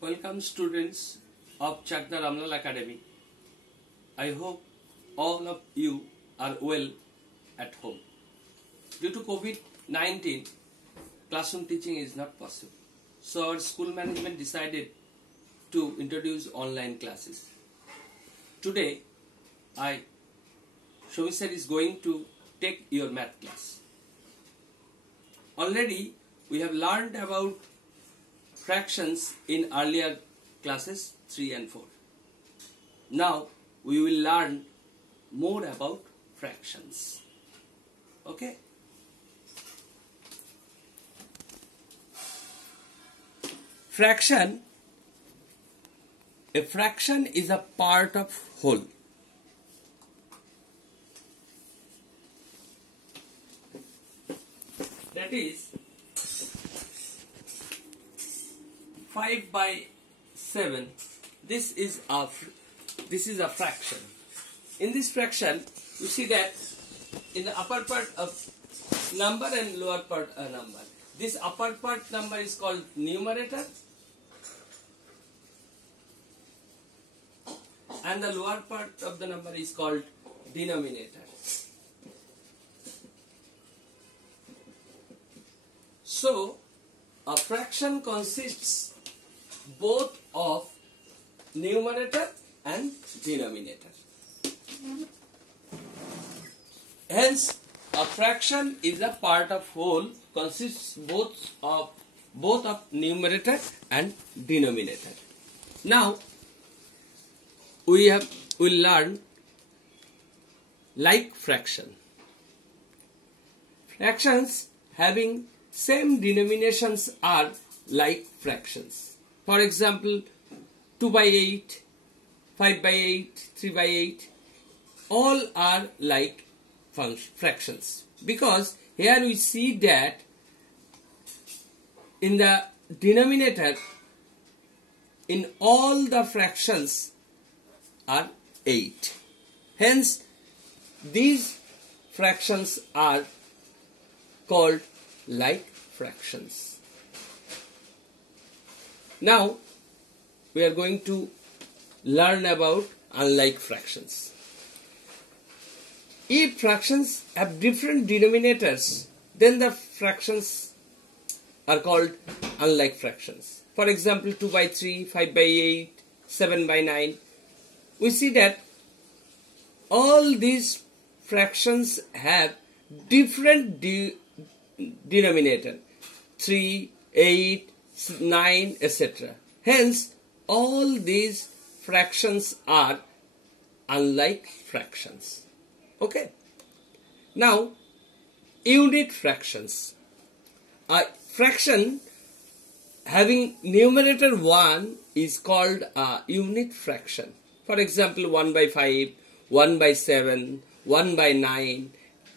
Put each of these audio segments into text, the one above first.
Welcome students of Chakda Ramlal Academy. I hope all of you are well at home. Due to COVID-19, classroom teaching is not possible. So our school management decided to introduce online classes. Today, Shomisar is going to take your math class. Already, we have learned about fractions in earlier classes 3 and 4. Now we will learn more about fractions. Okay? Fraction. A fraction is a part of whole. That is 5 by 7. This is a fraction. In this fraction, you see that in the upper part of number and lower part a number. This upper part number is called numerator, and the lower part of the number is called denominator. So, a fraction consists both of numerator and denominator. Hence, a fraction is a part of whole, consists both of numerator and denominator. Now, we'll learn like fraction. Fractions having same denominations are like fractions. For example, 2 by 8, 5 by 8, 3 by 8, all are like fractions. Because here we see that in the denominator, in all the fractions are 8. Hence, these fractions are called like fractions. Now, we are going to learn about unlike fractions. If fractions have different denominators, then the fractions are called unlike fractions. For example, 2 by 3, 5 by 8, 7 by 9. We see that all these fractions have different denominator, 3, 8, 9, etc. Hence, all these fractions are unlike fractions. Okay. Now, unit fractions. A fraction having numerator 1 is called a unit fraction. For example, 1 by 5, 1 by 7, 1 by 9,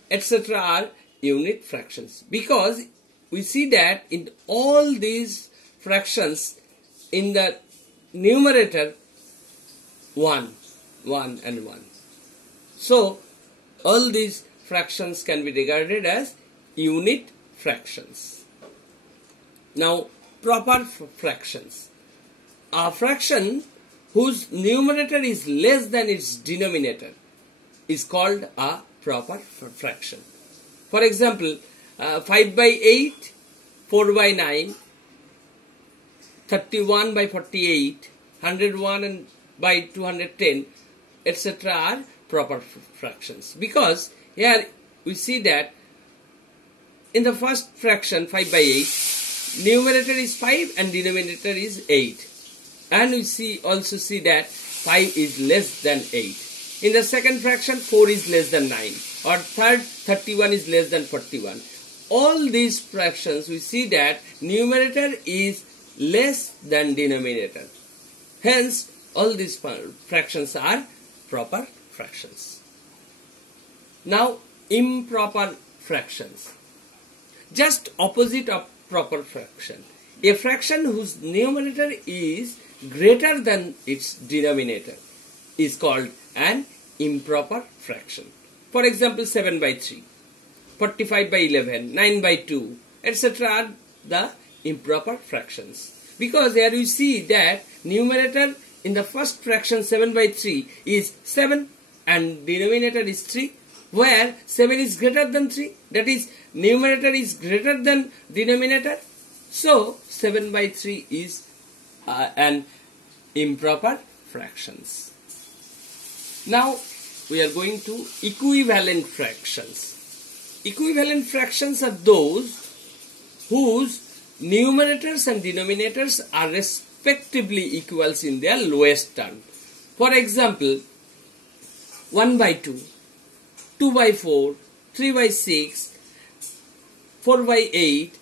etc. are unit fractions. Because we see that in all these fractions, in the numerator 1 and 1. So, all these fractions can be regarded as unit fractions. Now, proper fractions. A fraction whose numerator is less than its denominator is called a proper fraction. For example, 5 by 8, 4 by 9, 31 by 48, 101 by 210, etc. are proper fractions. Because here we see that in the first fraction, 5 by 8, numerator is 5 and denominator is 8. And we also see that 5 is less than 8. In the second fraction, 4 is less than 9. Or third, 31 is less than 41. All these fractions, we see that numerator is less than denominator. Hence, all these fractions are proper fractions. Now, improper fractions. Just opposite of proper fraction. A fraction whose numerator is greater than its denominator is called an improper fraction. For example, 7 by 3, 45 by 11, 9 by 2, etc. are the improper fractions. Because here you see that numerator in the first fraction 7 by 3 is 7 and denominator is 3, where 7 is greater than 3, that is numerator is greater than denominator. So 7 by 3 is an improper fractions. Now we are going to equivalent fractions. Equivalent fractions are those whose numerators and denominators are respectively equals in their lowest term. For example, 1 by 2, 2 by 4, 3 by 6, 4 by 8,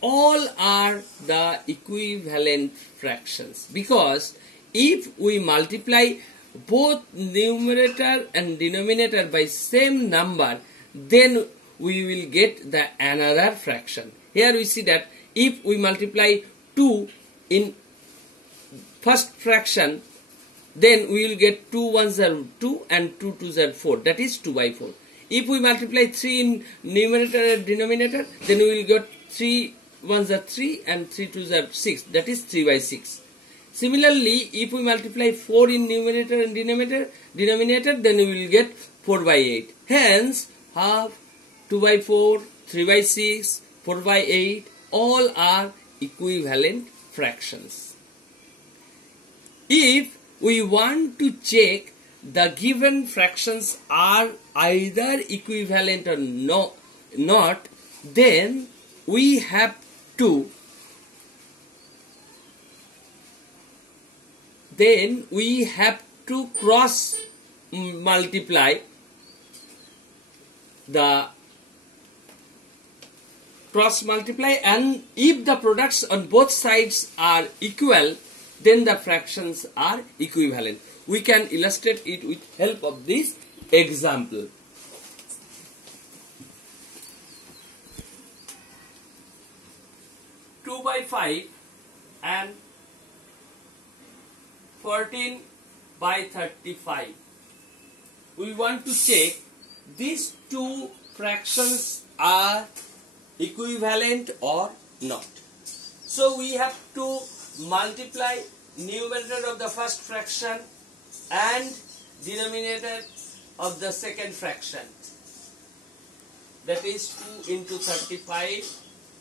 all are the equivalent fractions, because if we multiply both numerator and denominator by same number, then we will get the another fraction. Here we see that if we multiply 2 in first fraction, then we will get 2 ones are 2 and 2 twos are 4, that is 2 by 4. If we multiply 3 in numerator and denominator, then we will get 3 ones are 3 and 3 twos are 6, that is 3 by 6. Similarly, if we multiply 4 in numerator and denominator, then we will get 4 by 8. Hence, half, 2 by 4, 3 by 6, 4 by 8, all are equivalent fractions. If we want to check the given fractions are either equivalent or not, then we have to cross multiply and if the products on both sides are equal, then the fractions are equivalent. We can illustrate it with help of this example. Two by 5 and 14 by 35. We want to check these two fractions are equivalent or not. So we have to multiply numerator of the first fraction and denominator of the second fraction. That is 2 into 35,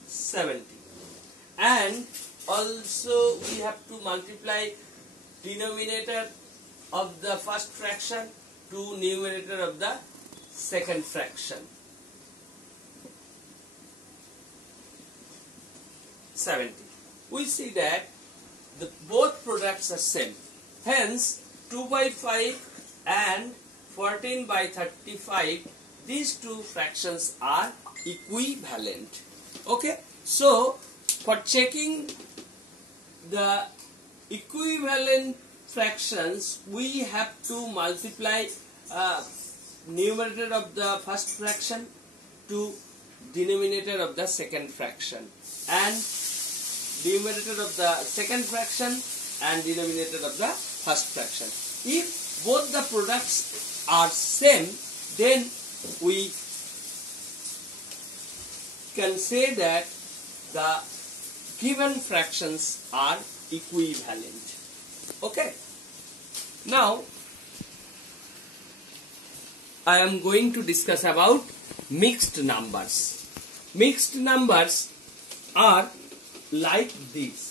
70. And also we have to multiply denominator of the first fraction to numerator of the second fraction. 70. We see that both products are same. Hence, 2 by 5 and 14 by 35, these two fractions are equivalent. Okay. So, for checking the equivalent fractions, we have to multiply numerator of the first fraction to denominator of the second fraction, and numerator of the second fraction and denominator of the first fraction. If both the products are same, then we can say that the given fractions are equivalent. Okay. Now, I am going to discuss about mixed numbers. Mixed numbers are like this.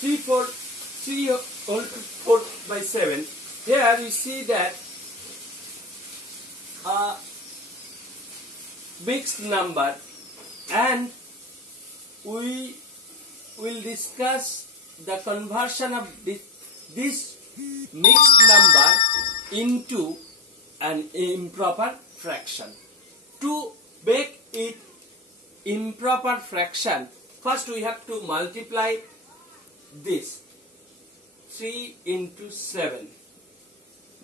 3 whole 4 by 7. Here we see that a mixed number, and we will discuss the conversion of this mixed number into an improper fraction. To make it improper fraction, first we have to multiply this 3 into 7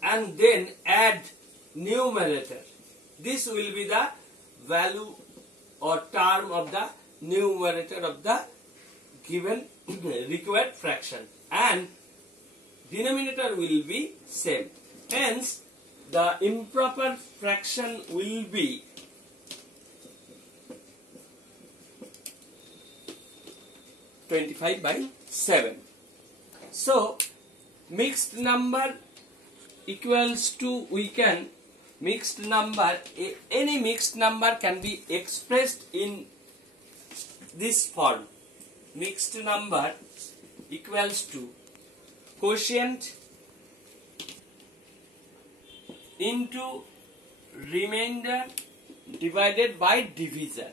and then add numerator. This will be the value or term of the numerator of the given required fraction, and denominator will be same. Hence, the improper fraction will be (25/7). So mixed number equals to, we can mixed number, any mixed number can be expressed in this form. Mixed number equals to quotient into remainder divided by division.